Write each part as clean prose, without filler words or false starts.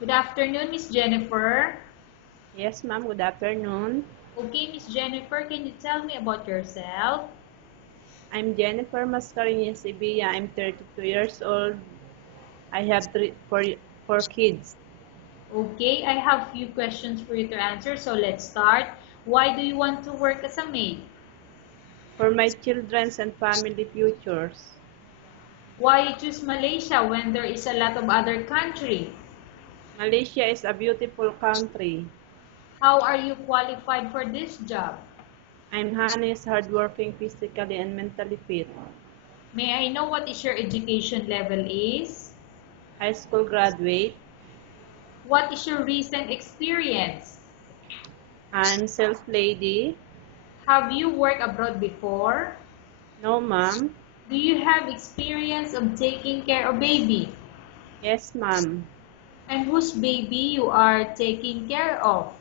Good afternoon, Miss Jennifer. Yes, ma'am. Good afternoon. Okay, Miss Jennifer, can you tell me about yourself? I'm Jennifer Mascareñas Sevilla. I'm 32 years old. I have four kids. Okay, I have few questions for you to answer, so let's start. Why do you want to work as a maid? For my children's and family futures. Why you choose Malaysia when there is a lot of other country? Malaysia is a beautiful country. How are you qualified for this job? I'm honest, hardworking, physically and mentally fit. May I know what is your education level is? High school graduate. What is your recent experience? I'm sales lady. Have you worked abroad before? No, ma'am. Do you have experience of taking care of baby? Yes, ma'am. And whose baby you are taking care of?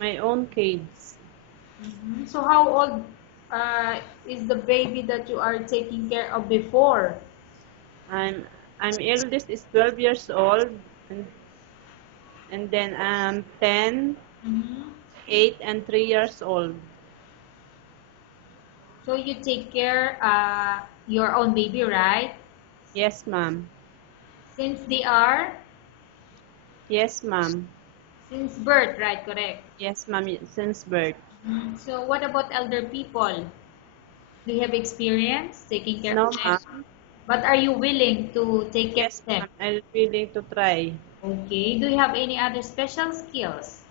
My own kids. So how old is the baby that you are taking care of before? I'm I'm eldest is 12 years old and then I'm 10, Mhm. 8 and 3 years old. So you take care your own baby, right? Yes, ma'am. Since they are Yes, ma'am. since birth, right? Correct. Yes, ma'am, since birth. So what about elder people? Do you have experience taking care of No, them? ma'am. But are you willing to take care Yes, of them? ma'am. I'm willing to try. Okay. Do you have any other special skills?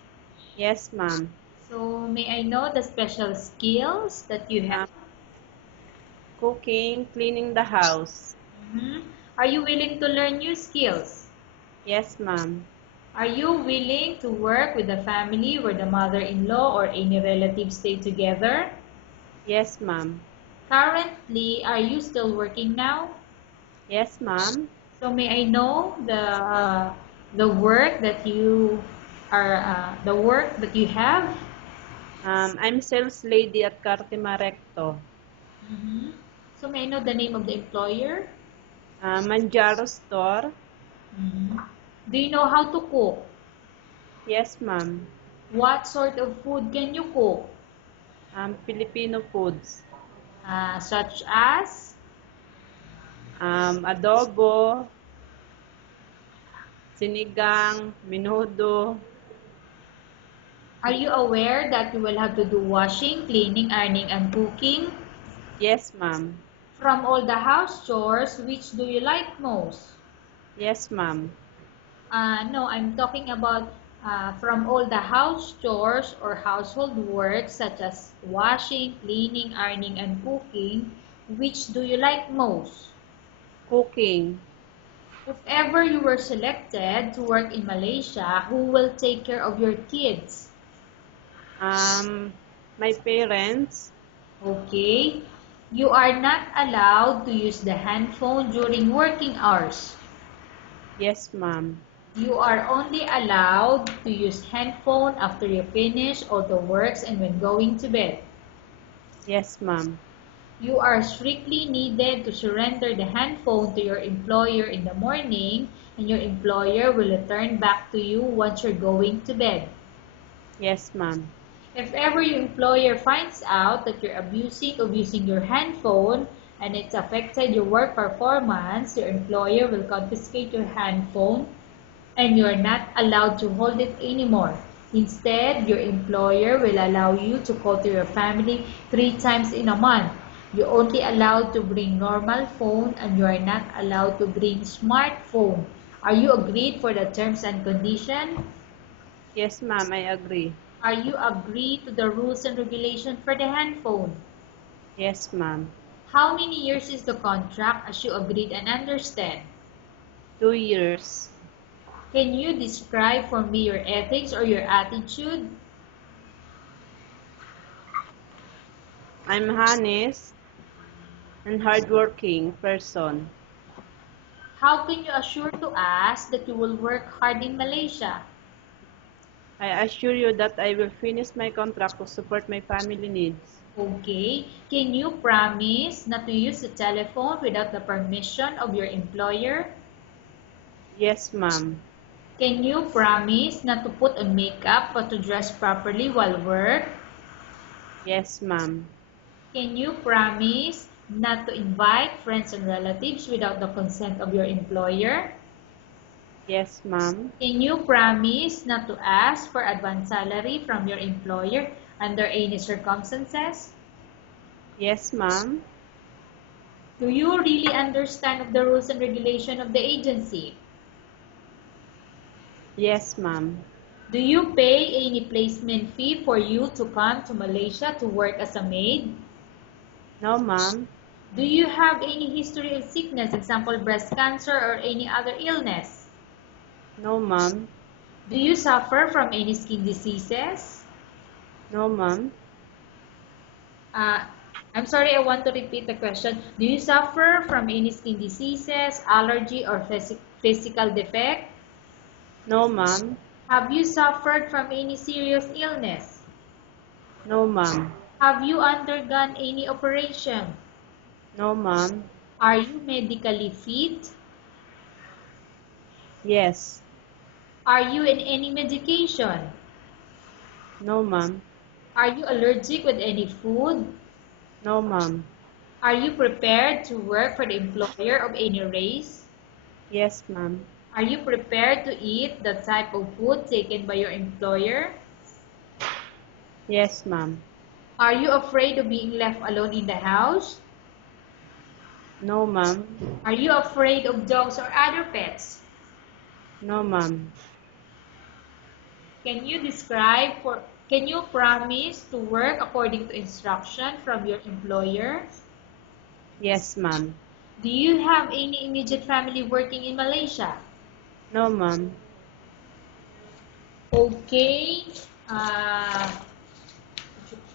Yes, ma'am. So may I know the special skills that you have? Um, cooking, cleaning the house. Mhm. Are you willing to learn new skills? Yes, ma'am. Are you willing to work with a family where the mother-in-law or any relatives stay together? Yes, ma'am. Currently, are you still working now? Yes, ma'am. So may I know the work that you are the work that you have? I'm sales lady at Cartima Recto. Mhm. So may I know the name of the employer? Manjaro store. Mhm. Do you know how to cook? Yes, ma'am. What sort of food can you cook? Filipino foods. Such as, Adobo, sinigang, minudo. are you aware that you will have to do washing, cleaning, ironing, and cooking? Yes, ma'am. From all the house chores, which do you like most? Yes, ma'am. No, I'm talking about from all the house chores or household work such as washing, cleaning, ironing, and cooking, which do you like most? Cooking. If ever you were selected to work in Malaysia, who will take care of your kids? My parents. Okay. You are not allowed to use the handphone during working hours. Yes, ma'am. You are only allowed to use handphone after you finish all the works and when going to bed. Yes, ma'am. You are strictly needed to surrender the handphone to your employer in the morning, and your employer will return back to you once you're going to bed. Yes, ma'am. If ever your employer finds out that you're abusing of using your handphone and it's affected your work performance, your employer will confiscate your handphone and you are not allowed to hold it anymore. Instead, your employer will allow you to call to your family 3 times in a month. You're only allowed to bring normal phone and you are not allowed to bring smartphone. Are you agreed for the terms and conditions? Yes, ma'am. I agree. Are you agreed to the rules and regulations for the handphone? Yes, ma'am. How many years is the contract as you agreed and understand? 2 years. Can you describe for me your ethics or your attitude? I'm honest and hardworking person. How can you assure to us that you will work hard in Malaysia? I assure you that I will finish my contract to support my family needs. Okay. Can you promise not to use the telephone without the permission of your employer? Yes, ma'am. Can you promise not to put on makeup or to dress properly while work? Yes, ma'am. Can you promise not to invite friends and relatives without the consent of your employer? Yes, ma'am. Can you promise not to ask for advance salary from your employer under any circumstances? Yes, ma'am. Do you really understand of the rules and regulation of the agency? Yes, ma'am. Do you pay any placement fee for you to come to Malaysia to work as a maid? No, ma'am. Do you have any history of sickness, example breast cancer or any other illness? No, ma'am. Do you suffer from any skin diseases? No, ma'am. Uh, I'm sorry, I want to repeat the question. Do you suffer from any skin diseases, allergy, or physical defect? No, ma'am. Have you suffered from any serious illness? No, ma'am. Have you undergone any operation? No, ma'am. Are you medically fit? Yes. Are you in any medication? No, ma'am. Are you allergic with any food? No, ma'am. Are you prepared to work for the employer of any race? Yes, ma'am. Are you prepared to eat the type of food taken by your employer? Yes, ma'am. Are you afraid of being left alone in the house? No, ma'am. Are you afraid of dogs or other pets? No, ma'am. Can you promise to work according to instruction from your employer? Yes, ma'am. Do you have any immediate family working in Malaysia? No, ma'am. Okay. Uh,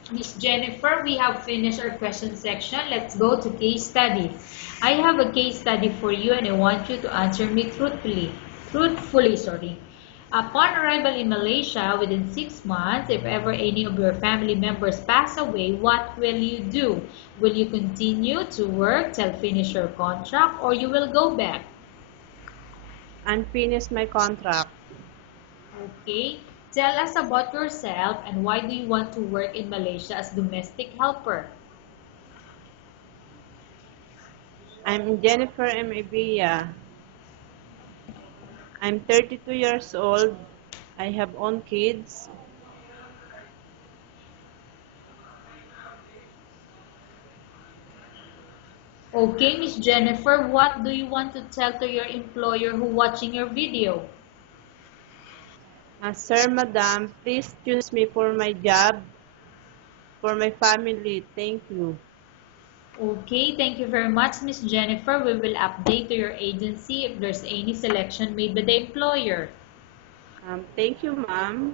Miss Jennifer, we have finished our question section. Let's go to case study. I have a case study for you and I want you to answer me truthfully. Upon arrival in Malaysia within 6 months, if ever any of your family members pass away, what will you do? Will you continue to work till finish your contract or you will go back? Unfinished my contract. Okay. Tell us about yourself and why do you want to work in Malaysia as domestic helper? I'm Jennifer M. Evilla. I'm 32 years old. I have own kids. Okay, Miss Jennifer, what do you want to tell to your employer who watching your video? Sir, madam, please choose me for my job, for my family. Thank you. Okay, thank you very much, Miss Jennifer. We will update to your agency if there's any selection made by the employer. Thank you, ma'am.